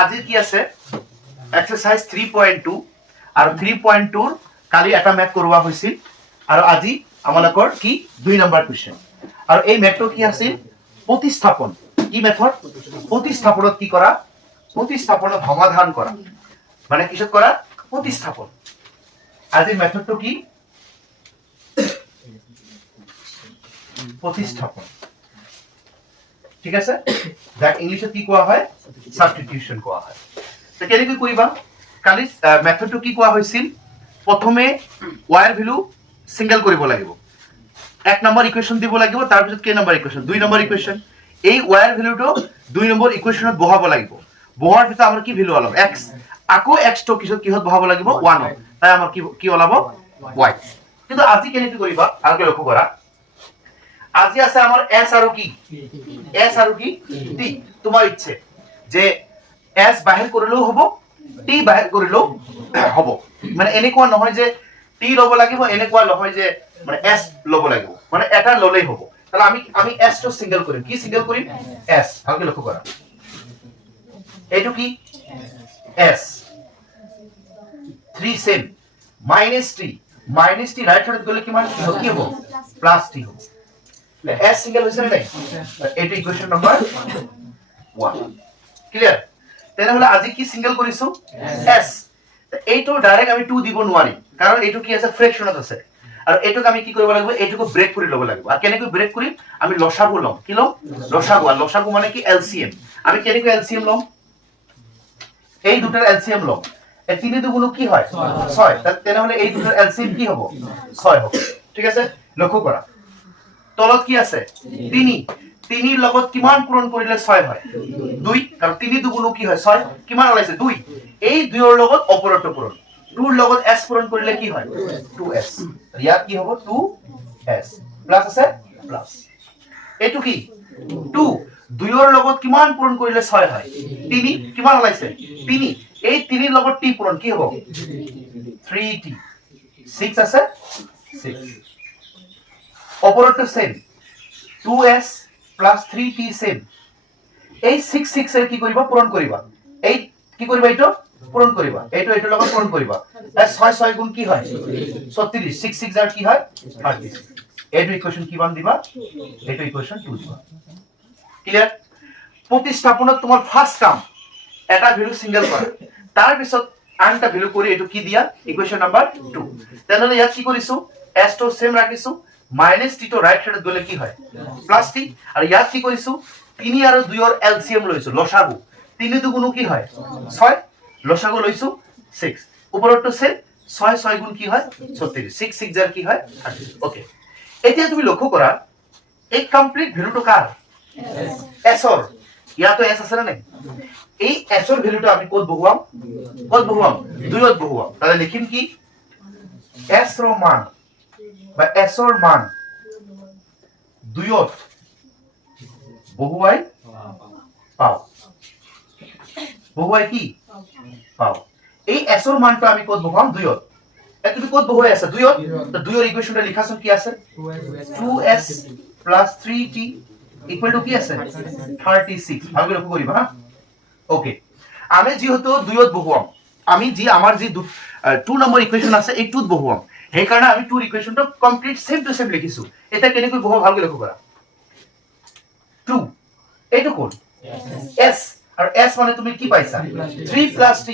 আজি কি আছে এক্সাৰসাইজ 3.2 আৰু 3.2 কালি এটা মেথ কৰোৱা হৈছিল আৰু আজি আমালোকৰ কি 2 নম্বৰ কোৱেশ্চন আৰু এই মেথটো কি আছিল প্ৰতিস্থাপন কি মেথড প্ৰতিস্থাপনত কি কৰা প্ৰতিস্থাপনত সমাধান কৰা মানে কিছত কৰা প্ৰতিস্থাপন আজি মেথডটো কি প্ৰতিস্থাপন ঠিক আছে যাক ইংলিশত কি কোৱা হয় সাবস্টিটিউশন কোৱা হয় তো কেনেকৈ কৰিবা কালি মেথডটো কি কোৱা হৈছিল প্ৰথমে y ৰ ভ্যালু সিঙ্গেল কৰিব লাগিব এক নম্বৰ ইকুৱেশন দিব লাগিব তাৰ পিছত কে নম্বৰ ইকুৱেশন দুই নম্বৰ ইকুৱেশন এই y ৰ ভ্যালুটো দুই নম্বৰ ইকুৱেশনত বহাব লাগিব বহাৰ পিছত আমাৰ কি ভ্যালু ওলাব x আকৌ x টো কিহত বহাব লাগিব 1 তাই আমাৰ কি ওলাব y কিন্তু আজি কেনেকৈ কৰিবা আগে লক্ষ্য কৰা আজি আছে আমাৰ s আৰু কি t তোমাৰ ইচ্ছে যে s বাহিৰ কৰিলেও হ'ব t বাহিৰ কৰিলেও হ'ব মানে এনেকুৱা নহয় যে t লব লাগিব এনেকুৱা নহয় যে মানে s লব লাগিব মানে এটা ললেই হ'ব তাহলে আমি s টো সিঙ্গেল কৰিম কি সিঙ্গেল কৰিম s আগে লক্ষ্য কৰা এইটো কি s 3 সেম -t রাইট সাইডত গলে কিমান কি হ'ব প্লাস t হ'ব s সিঙ্গেল হৈছে নাই এইটো ইকুৱেশন নম্বৰ 1 ক্লিয়াৰ তেনেহলে আজি কি সিঙ্গেল কৰিছো s এইটো ডাইৰেক্ট আমি 2 দিব নোৱাৰি কাৰণ এইটো কি আছে ফ্ৰেকশনত আছে আৰু এইটোক আমি কি কৰিব লাগিব এইটোক ব্ৰেক কৰি ল'ব লাগিব আৰু কেনেকৈ ব্ৰেক কৰিম আমি লসাগু লম কি লম লসাগু মানে কি এলসিএম আমি কেনেকৈ এলসিএম লম এই দুটাৰ এলসিএম লম এই তিনি দুগুণ কি হয় 6 তেনেহলে এই দুটাৰ এলসিএম কি হ'ব 6 হ'ব ঠিক আছে লক্ষ্য কৰা তলত কি আছে 3 ৰ লগত কিমান পূৰণ কৰিলে 6 হয় 2 কাৰণ 3 দুগুণ কি হয় 6 কিমান ওলাইছে 2 এই 2 ৰ লগত অপৰটো পূৰণ 2 ৰ লগত s পূৰণ কৰিলে কি হয় 2s ইয়াত কি হ'ব 2s প্লাস আছে প্লাস এটো কি 2 2 ৰ লগত কিমান পূৰণ কৰিলে 6 হয় 3 কিমান ওলাইছে 3 এই 3 ৰ লগত t পূৰণ কি হ'ব 3t 6 আছে 6 অপৰটো same 2s plus 3t same এই 6 এর কি করিবা পূরণ করিবা এই কি করিবা এটো পূরণ করিবা এটো লগত পূরণ করিবা 6 গুণ কি হয় 36 6 আর কি হয় 36 এটো ইকুয়েশন কি মান দিবা এটো ইকুয়েশন 2 দিবা ক্লিয়ার প্রতিস্থাপনত তোমার ফার্স্ট কাম এটা ভ্যালু সিঙ্গেল করা তার পিছত আনটা ভ্যালু কৰি এটো কি দিয়া ইকুয়েশন নাম্বাৰ 2 তেনেহলে ইয়াত কি কৰিছো s টো সেম ৰাখিছো -t টো ৰাইট সাইডত গলে কি হয় প্লাস t আৰ ইয়াত কি কৰিছো 3 আৰু 2 ৰ এলসিএম লৈছো লসাগু 3 দুগুণ কি হয় 6 লসাগু লৈছো 6 ওপৰটো সে 6 গুণ কি হয় 36 6 যাৰ কি হয় 30 ওকে এতিয়া তুমি লক্ষ্য কৰা এই কমপ্লিট ভ্যালুটো কাৰ s ৰ ইয়াতো s আছে না নাই এই s ৰ ভ্যালুটো আমি ক'ত বহুৱাম 2ত বহুৱাম তাহলে লিখিম কি s ৰ মান বা s ৰ মান 2ত বহুৱাই কি পাও এই s ৰ মানটো আমি ক'ত বহুৱাম 2ত এটো ক'ত বহুৱাই আছে 2ত তো 2 ৰ ইকুৱেশনটা লিখাছন কি আছে 2s plus 3t equal to কি আছে 36 আগে লক্ষ্য কৰিবা ওকে আমি যেহেতু 2ত বহুৱাম আমি আমাৰ 2 নম্বৰ ইকুৱেশন আছে এই 2ত বহুৱাম সেই কাৰণে আমি 2 ইকুৱেশনটো কমপ্লিট সেম টু সেম লিখিছো এটা কেনেকৈ বহুৱা ভালকৈ লক্ষ্য কৰা 2 এইটো কোন s আৰু s মানে তুমি কি পাইছা 3 plus t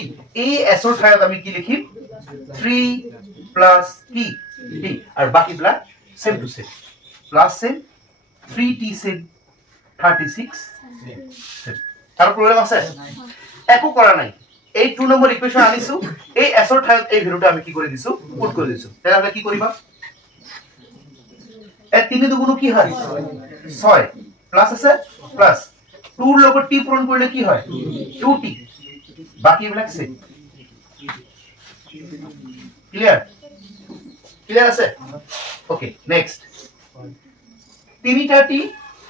এই s ৰ ঠাইত আমি কি লিখিম 3 plus t আৰু বাকি blah same to same plus same 3t same 36 same আৰু প্ৰবলেম আছে একো কৰা নাই এই 2 নম্বৰ ইকুৱেশন আনিছো এই s ৰ ঠাইত এই ভ্যালুটো আমি কি কৰি দিছো পুট কৰি দিছো তাহলে আমৰা কি কৰিবা এই 3 দুগুণ কি হয় 6 প্লাস আছে প্লাস 2 ৰ লগত t পূৰণ কৰিলে কি হয় 2t বাকি বিলাক সেম ক্লিয়াৰ আছে ওকে নেক্সট 3টা t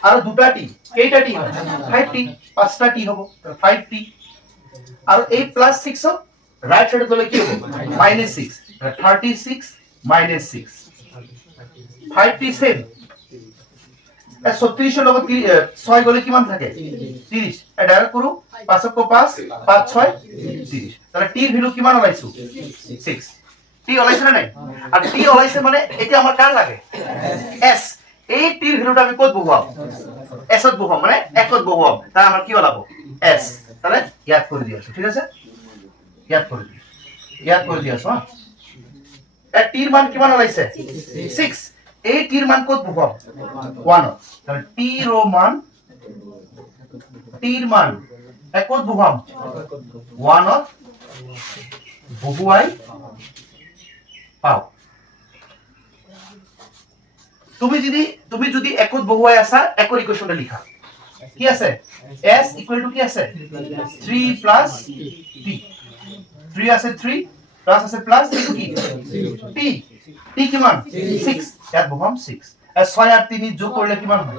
আৰু 2টা t কেইটা t হয় 5t 5টা t হ'ব 5t আৰু এই প্লাস 6 রাইট সাইডে গলে কি হবে -6 36 -6 5t সেম 36 এর লগত 6 গলে কিমান থাকে 30 এ ডাইরেক্ট করু 5 ক 5 5 6 30 তাহলে টি এর ভ্যালু কিমান হলাইছো 6 টি হলাইছে না নাই আর টি হলাইছে মানে এটা আমার কার লাগে এস এই টি এর ভ্যালুটা আমি কত বহাব এস ত বহাব মানে একত বহাব তাহলে আমার কি হলাবো এস তাহলে ইয়াদ করে দিয়েছো ঠিক আছে ইয়াদ করে দিয়েছো হ্যাঁ এ টি এর মান কিমান হলাইছে 6 এই টি এর মান কত বহাব 1 তাহলে টি এর মান একত বহাব 1 বহুয়াই পাও তুমি যদি একত বহুয়াই আসা একর ইকুয়েশনটা লিখা কি আছে s ইকুয়াল টু কি আছে 3 প্লাস t 3 আছে 3 প্লাস আছে প্লাস কি t t কিমান 6 ইয়াত বহাম 6 আর 6 আর 3 যোগ করলে কিমান হয়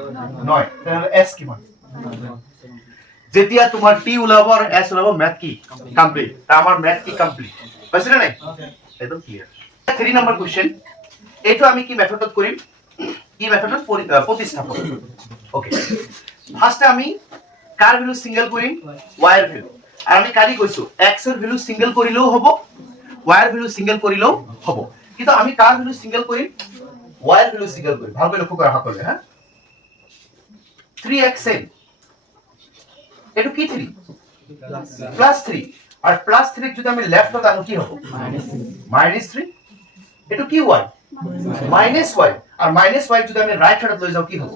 9 তাহলে s কিমান যেতিয়া তোমার t উলাব আর s উলাব ম্যাথ কি কমপ্লিট তা আমার ম্যাথ কি কমপ্লিট বুঝছ না নাই একদম ক্লিয়ার 3 নাম্বার কোশ্চেন এটা আমি কি মেথডত করিম কি মেথডত প্রতিস্থাপন ওকে ফার্স্টে আমি কার ভ্যালু সিঙ্গেল করিম y এর ভ্যালু আর আমি কারি কইছো x এর ভ্যালু সিঙ্গেল করিলেও হবে y এর ভ্যালু সিঙ্গেল করিলেও হবে কিন্তু আমি কার ভ্যালু সিঙ্গেল করিম y এর ভ্যালু সিঙ্গেল করি ভালো করে লক্ষ্য করা করলে হ্যাঁ 3xn এটা কি 3 প্লাস 3 আর প্লাস 3 যদি আমি লেফট হতে আনো কি হবে মাইনাস 3 এটা কি y মাইনাস y আর মাইনাস y যদি আমি রাইট হতে লই যাও কি হবে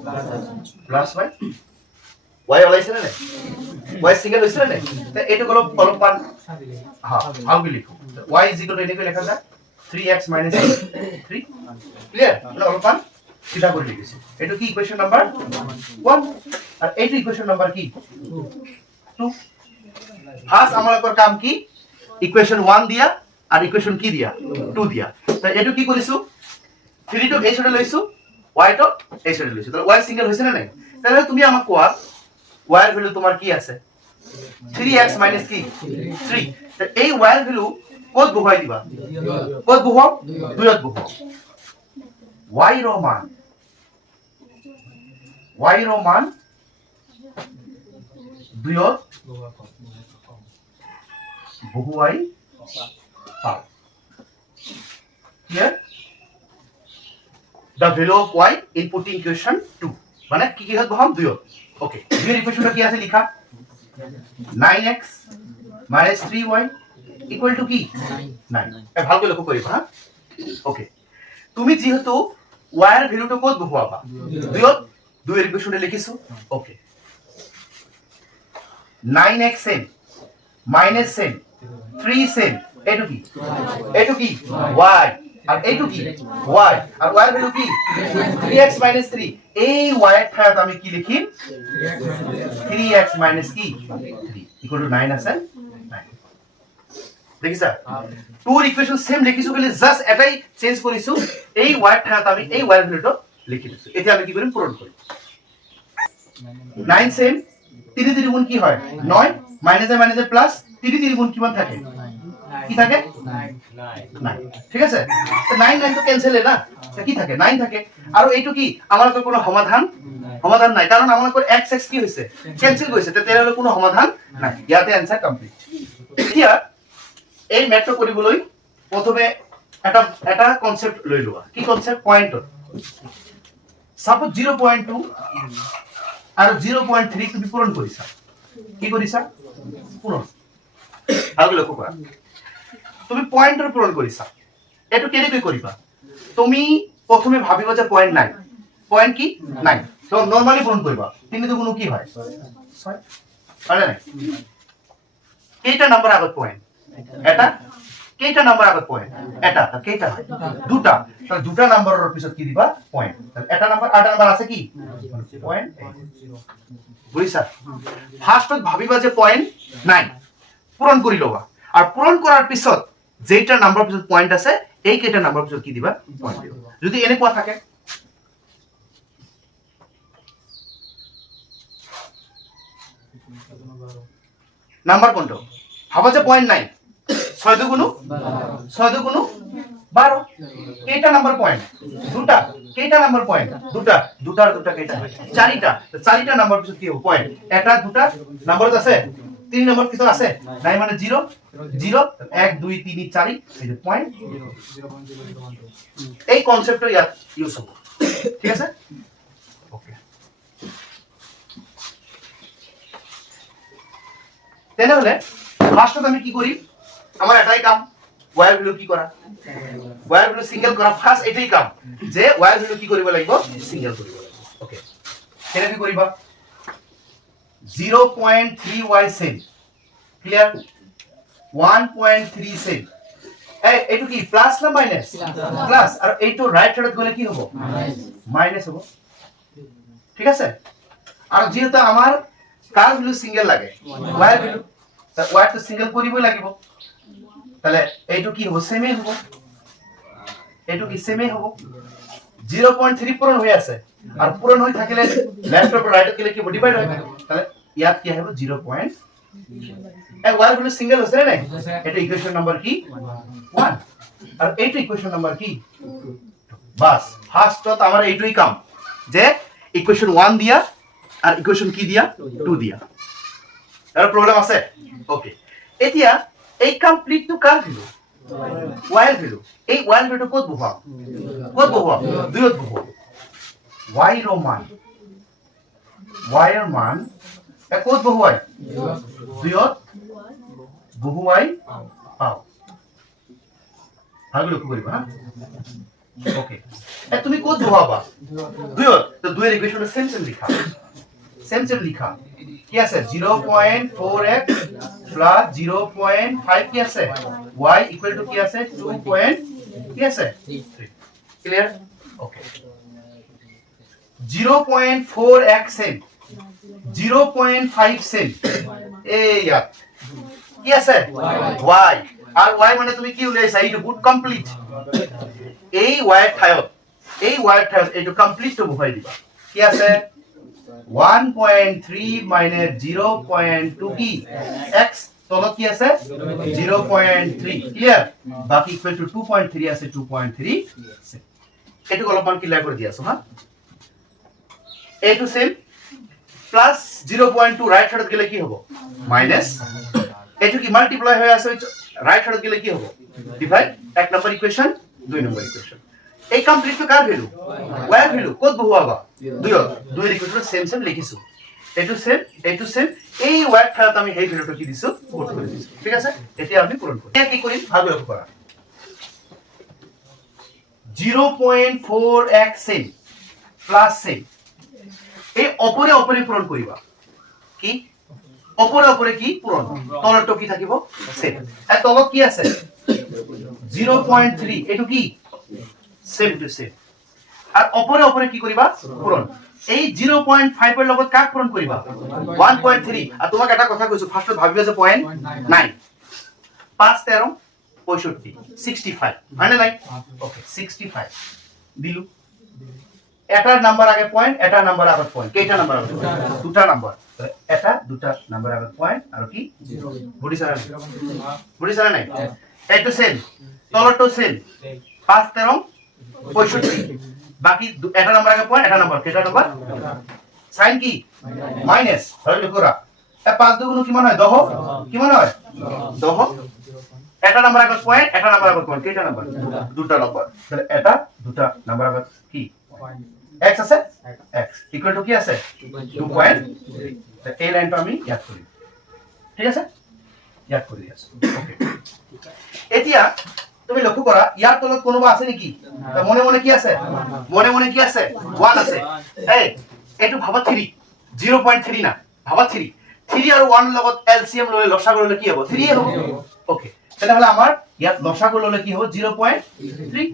প্লাস y y হলাইছে না y সিঙ্গেল হইছে না তো এটা হলো কলম পান হ্যাঁ আগে লিখো y এটাকে লেখা যায় 3x 3 ক্লিয়ার কলম পান সিধা করে লিখেছি এটা কি ইকুয়েশন নাম্বার 1 আর এইটা ইকুয়েশন নাম্বার কি 2 ফার্স্ট আমাদের কাম কি ইকুয়েশন 1 দিয়া আর ইকুয়েশন কি দিয়া 2 দিয়া তাই এটো কি করিছো 3 তো এই সাইডে লইছো y তো এই সাইডে লইছো তাহলে y সিঙ্গেল হইছে না নাই তাহলে তুমি আমাক কোয়া y এর ভ্যালু তোমার কি আছে 3x কি 3 তো এই y এর ভ্যালু কত বহাই দিবা কত বহাও 2 ত বহাও y এর মান 2 ত বহুয়াই পাও clear the value of y in putting equation 2 মানে কি কি হত বহাম 2 ওকে দুই এর ইকুয়েশনটা কি আছে লিখা 9x 3y ইকুয়াল টু কি 9 ভালো করে লক্ষ্য করিবা হ্যাঁ ওকে তুমি যেহেতু y এর ভ্যালুটা কত বহাবা 2 এর ইকুয়েশনে লিখিছো okay 9x n minus n 3 same এটু কি y আর এটু কি y আর y এর ভ্যালু কি 3x 3 এই y এর ঠাইত আমি কি লিখিম 3x কি 3 ইকুয়াল টু 9 আছে 9 দেখিছা 2 এর ইকুয়েশন সেম লিখিছো খালি জাস্ট এটাই চেঞ্জ করিছো এই y এর ঠাইত আমি এই y এর ভ্যালুটা লিখি দিছো এটা আমি কি করিম পূরণ করি 9 সেম 3 3 গুণ কি হয় 9 মাইনাসে প্লাস 3 3 গুণ কিমান থাকে কি থাকে 9 ঠিক আছে তো 9 9 তো ক্যান্সেল না কি থাকে 9 থাকে আর এইটু কি আমার তো কোনো সমাধান নাই কারণ আমার কোন x x কি হইছে ক্যান্সেল হইছে তো এর হলো কোনো সমাধান নাই ইয়াতে आंसर কমপ্লিট এতিয়া এই ম্যাথটো কৰিবলৈ প্ৰথমে এটা কনসেপ্ট লৈ লোৱা কি কনসেপ্ট পয়েন্টৰ সাপোজ 0.2 আৰু 0.3 তুমি পূৰণ কৰিছা কি কৰিছা পূৰণ আৰু লক্ষ্য কৰা তুমি পয়েন্টৰ পূৰণ কৰিছা এটো কেনেকৈ কৰিবা তুমি প্ৰথমে ভাবিবা যে পয়েন্ট নাই পয়েন্ট কি নাই তো নৰমালি পূৰণ কৰিবা 3 দুগুণ কি হয় 6 আরে নাই কেইটা নাম্বার আগত পয়েন্ট এটা কেইটা নাম্বার আগত পয়েন্ট এটা তো কেইটা হয় দুটা তাহলে দুটা নাম্বারের পিছত কি দিবা পয়েন্ট তাহলে এটা নাম্বার আটা নাম্বার আছে কি পয়েন্ট বুঝিছা ফার্স্টত ভাবিবা যে পয়েন্ট নাই পূরণ কৰি লবা আর পূরণ করার পিছত যেটা নাম্বার পিছত পয়েন্ট আছে এই কেইটা নাম্বার পিছত কি দিবা পয়েন্ট দিবা যদি এনে কোয়া থাকে নাম্বার কোনটো ভাবা যে পয়েন্ট নাই 6 দুগুণ 12 কেইটা নাম্বার পয়েন্ট দুটা কেইটা নাম্বার পয়েন্ট দুটা দুটার দুটা কেইটা চারিটা তো চারিটা নাম্বার পিছত কি হবে পয়েন্ট এটা দুটা নাম্বার আছে তিন নাম্বার কিছু আছে নাই মানে 0 0 1 2 3 4 এই যে পয়েন্ট এই কনসেপ্টটা ইয়াত ইউজ হবে ঠিক আছে ওকে তাহলে ফার্স্টত আমি কি করি আমার এটাই কাম ওয়্যার ভ্যালু কি করা ওয়্যার ভ্যালু সিঙ্গেল করা ফার্স্ট এটাই কাম যে ওয়্যার ভ্যালু কি কৰিব লাগিব সিঙ্গেল কৰিব লাগিব ওকে কেনে কি কৰিবা 0.3 y সেম ক্লিয়ার 1.3 সেম এইটো কি প্লাস না মাইনাস প্লাস আর এইটো রাইট সাইডত গলে কি হ'ব মাইনাস হ'ব ঠিক আছে আর যেহেতু আমার কার ভ্যালু সিঙ্গেল লাগে ওয়্যার ভ্যালু তা ওয়্যার তো সিঙ্গেল কৰিবই লাগিব তাহলে এইটো কি হ'ব সেমই হ'ব এইটো কি সেমই হ'ব 0.3 পূরণ হয়ে আছে আর পূরণ হই থাকিলে লেফট আর রাইট গলে কি ডিভাইড হয় তাহলে ইয়াত কি হবে 0. এই ওয়্যার ভ্যালু সিঙ্গেল আছে না এটা ইকুয়েশন নাম্বার কি 1 আর এইটা ইকুয়েশন নাম্বার কি বাস ফার্স্ট তো আমার এইটাই কাম যে ইকুয়েশন 1 দিয়া আর ইকুয়েশন কি দিয়া 2 দিয়া আর প্রবলেম আছে ওকে এতিয়া এই কমপ্লিট টু কার ভ্যালু ওয়্যার ভ্যালু এই ওয়্যার ভ্যালু কত বহাম দুইত বহাম y র মান y এর মান কত বহুয়াই দুইত বহুয়াই পাও ভালো লক্ষ্য করিবা ওকে তুমি কত বহাবা দুইত তো দুইয়ের ইকুয়েশন সেম সেম লিখা কি আছে 0.4x প্লাস 0.5 কি আছে y ইকুয়াল টু কি আছে 2. কি আছে clear okay 0.4x same 0.5 same এই কি আছে y আর y মানে তুমি কি উলাইছা এইটো গুড কমপ্লিট এই y ঠায়ত এইটো কমপ্লিট তো বহাই দিবা কি আছে 1.3 minus 0.2 কি x তলত কি আছে 0.3 ক্লিয়ার বাকি ইকুয়াল টু 2.3 আছে 2.3 এটু অলপমান ক্লিয়ার করে দিয়াছো হ্যাঁ a two same plus 0.2 right সাইডত গেলে কি হবে মাইনাস এটু কি মাল্টিপ্লাই হয়ে আছে রাইট সাইডত গেলে কি হবে ডিভাইড এক নাম্বার ইকুয়েশন দুই নাম্বার ইকুয়েশন এই কমপ্লিট তো কার ভ্যালু ওয়্যার ভ্যালু কত বহুয়াবা দুইয়ের ইকুয়েশন সেম লিখিছো এটু সেম এই ওয়্যার ঠাত আমি এই ভ্যালুটা কি দিছো পুট করে দিছো ঠিক আছে এটা আমি পূরণ করি কি করি ভাবে লক্ষ্য করা 0.4x সেম প্লাস সেম এই অপরে পূরণ করিবা কি অপরে কি পূরণ তলটো কি থাকিব সেম আর তলত কি আছে 0.3 এটু কি সেম টু সেম আর অপরে কি করিবা পূরণ এই 0.5 এর লগত কাক পূরণ করিবা 1.3 আর তোমাক এটা কথা কইছো ফার্স্ট ভাবিবা যে পয়েন্ট 9 5 13 65 65 মানে নাই ওকে 65 দিলু এটার নাম্বার আগে পয়েন্ট এটার নাম্বার আগে পয়েন্ট কেইটা নাম্বার আগে দুটা নাম্বার এটা দুটা নাম্বার আগে পয়েন্ট আর কি বুঝিছারা নাই এইটো সেম তলটো সেম 5 13 65 বাকি এটা নাম্বার আগে পয়েন্ট এটা নাম্বার কেটা নাম্বার সাইন কি মাইনাস ধরে লিখো রা 5 দুগুণ কিমান হয় 10 কিমান হয় 10 এটা নাম্বার আগে পয়েন্ট এটা নাম্বার আগে পয়েন্ট কেটা নাম্বার দুটা নাম্বার তাহলে এটা দুটা নাম্বার আগে কি x আছে x ইকুয়াল টু কি আছে 2.3 এই লাইনটা আমি ইয়াদ করি ঠিক আছে ইয়াদ কৰি আছো ওকে এতিয়া তুমি লক্ষ্য কৰা ইয়াৰ তলত কোনোবা আছে নেকি তা মনে কি আছে মনে কি আছে 1 আছে এই এটু ভাবা 3 0.3 না ভাবা 3 3 আর 1 লগত এলসিএম ললে লসাগু ললে কি হ'ব 3 হ'ব ওকে তাহলে আমাৰ ইয়াত লসাগু ললে কি হ'ব 0.3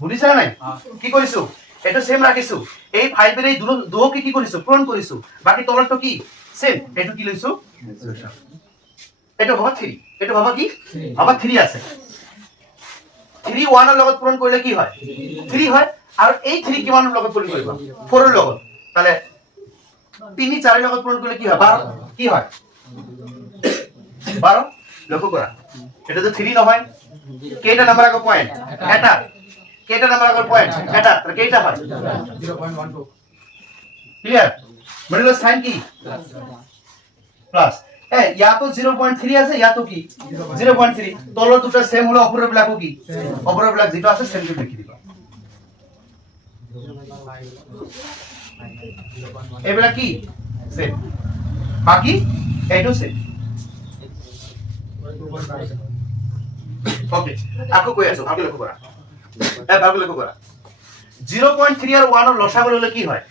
বুজিছা নাই কি কৰিছো এটা সেম ৰাখিছো এই 5 এৰ এই দুটো কি কৰিছো পূৰণ কৰিছো বাকি তলটো কি সেম এটু কি লইছো এটা ভাবা 3 এটা ভাবা কি ভাবা 3 আছে 3 1 এর লগত পূরণ করলে কি হয় 3 হয় আর এই 3 কিমানৰ লগত পূৰণ কৰিবা 4 এর লগত তাহলে 3 4 এর লগত পূরণ করলে কি হয় 12 কি হয় 12 লক্ষ্য করা এটা তো 3 নহয় কেটা নাম্বার আগৰ পয়েন্ট এটা কেটা নাম্বাৰ আগৰ পয়েন্ট এটা তাহলে কেটা হয় 0.12 ক্লিয়ার মানে সাইন কি প্লাস ইয়া তো 0.3 আছে ইয়া তো কি 0.3 তলৰ দুটা সেম হলো অপৰৰ বিলাকো কি অপৰৰ বিলাক যেটা আছে সেম কে লিখি দিবা এইবিলাক কি সেম বাকি এইটো সেম ওকে আকো কৈ আছো ভালকে লক্ষ্য কৰা ভালকে লক্ষ্য কৰা 0.3 আর 1 এর লসাগু হলে কি হয়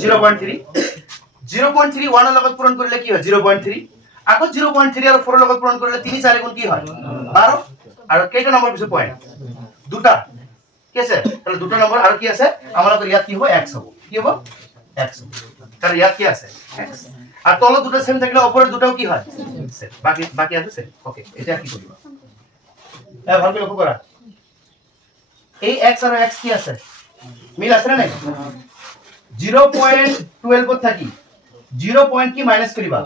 0.3 0.3 1 এর লগত পূরণ করলে কি হয় 0.3 আকো 0.3 আর 4 এর লগত পূরণ করলে 3 4 গুণ কি হয় 12 আর কেটা নম্বর পিছে পয়েন্ট দুটা কি আছে তাহলে দুটো নম্বর আর কি আছে আমাদের ইয়াত কি হবে x হবে কি হবে x তাহলে ইয়াত কি আছে x আর তল দুটো সেম থাকলে উপরের দুটাও কি হয় সেম বাকি আছে সেম ওকে এটা কি করব ভালো লক্ষ্য করা এই x আর x কি আছে মিল আছে না নাই 0.12 কত থাকি 0 পয়েন্ট কি মাইনাস করিবা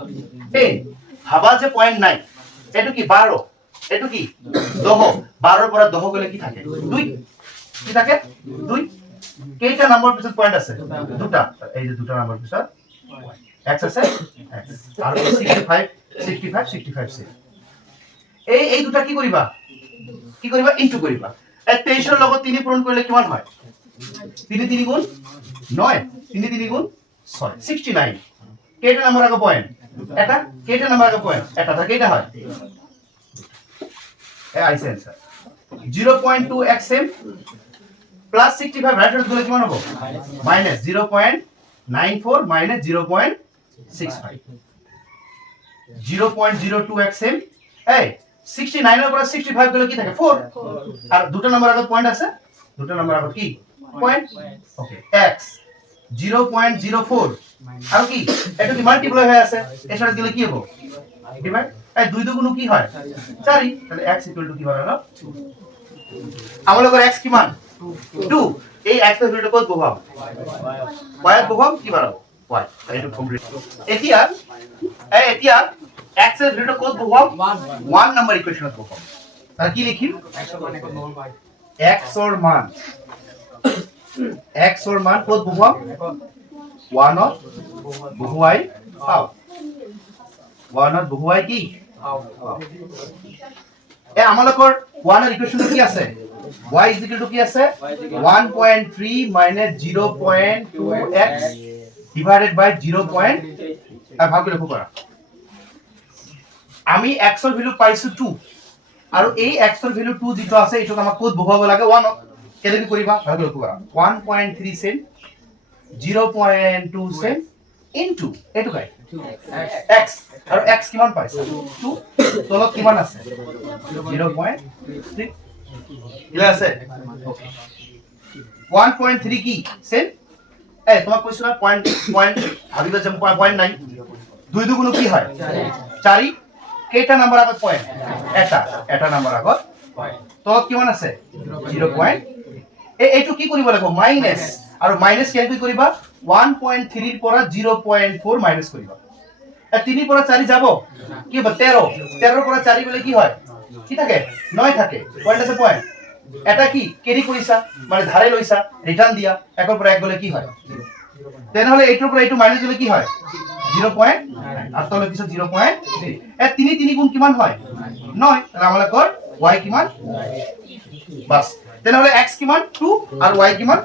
10 ভাবা যে পয়েন্ট নাই এটো কি 12 এটো কি 10 12 পর 10 গলে কি থাকে 2 কি থাকে 2 কেইটা নাম্বার পিছত পয়েন্ট আছে দুটা এই যে দুটা নাম্বার পিছত x আছে x আর 65 এই দুটা কি করিবা ইনটু করিবা এই 23 এর লগত 3 পূরণ করলে কিমান হয় 3 3 গুণ 9 3 3 গুণ 6 69 কেটা নাম্বার আগৰ পয়েন্ট এটা কেটা নাম্বাৰ আগৰ পয়েন্ট এটা থাকে কেটা হয় আইছে आंसर 0.2 xm প্লাস 65 রাইট হলে কিমান হ'ব মাইনাস 0.94 মাইনাস 0.65 0.02 xm এই 69 এর উপর 65 গলে কি থাকে 4 আর দুটো নাম্বার আগত পয়েন্ট আছে দুটো নাম্বার আগত কি পয়েন্ট ওকে x 0.04 আর কি এটা কি মাল্টিপ্লাই হয়ে আছে এর সাথে দিলে কি হবে ডিভাইড এই দুই দুগুণ কি হয় 4 তাহলে x কি হয় হলো আমাদের করে x কি মান 2 এই x এর ভ্যালুটা কত বহাব y এর বহাব কি বাড়াবো y এটা কমপ্লিট এতিয়া x এর ভ্যালুটা কত বহাব 1 নাম্বার ইকুয়েশনত বহাব তাহলে কি লিখিম x এর মান কত বহাব 1 ত বহুৱাই পাও 1 ত বহুৱাই কি আমালকৰ 1 এর ইকুয়েশন কি আছে y is equal to কি আছে 1.3 minus 0.2x divided by 0. ভাগ লক্ষ্য কৰা আমি x এৰ ভ্যালু পাইছো 2 আৰু এই x এৰ ভ্যালু 2 যেটো আছে এটো আমাক কোড বহুৱাব লাগে 1 কেনেকৈ কৰিবা ভাগ লক্ষ্য কৰা 1.3 সেম 0.2 সেম ইনটু এটো কাই x আৰু x কিমান পাইছা 2 তলত কিমান আছে 0.3 ইলা আছে ওকে 1.3 কি সেম তোমাক কৈছো না পয়েন্ট ভাবিবা যে পয়েন্ট নাই দুই দুগুণ কি হয় 4 কেটা নাম্বার আগত পয়েন্ট এটা নাম্বার আগত তলত কিমান আছে 0. এইটো কি কৰিব লাগিব মাইনাস আৰু মাইনাস কেনকৈ কৰিবা 1.3 ৰ পৰা 0.4 মাইনাস কৰিবা 3 পৰা 4 যাব কি হ'ব 13 ৰ পৰা 4 গলে কি হয় কি থাকে 9 থাকে পয়েন্ট আছে পয়েন্ট এটা কি কেৰি কৰিছা মানে ধাৰে লৈছা ৰিটাৰ্ন দিয়া একৰ পৰা এক গলে কি হয় তেনেহলে এইটোৰ পৰা এইটো মাইনাস গলে কি হয় 0. আর তলে কিছু 0.3 এ 3 গুণ কিমান হয় 9 তাহলে আমরা কর y কিমান বাস তেনেহলে x কিমান 2 আর y কিমান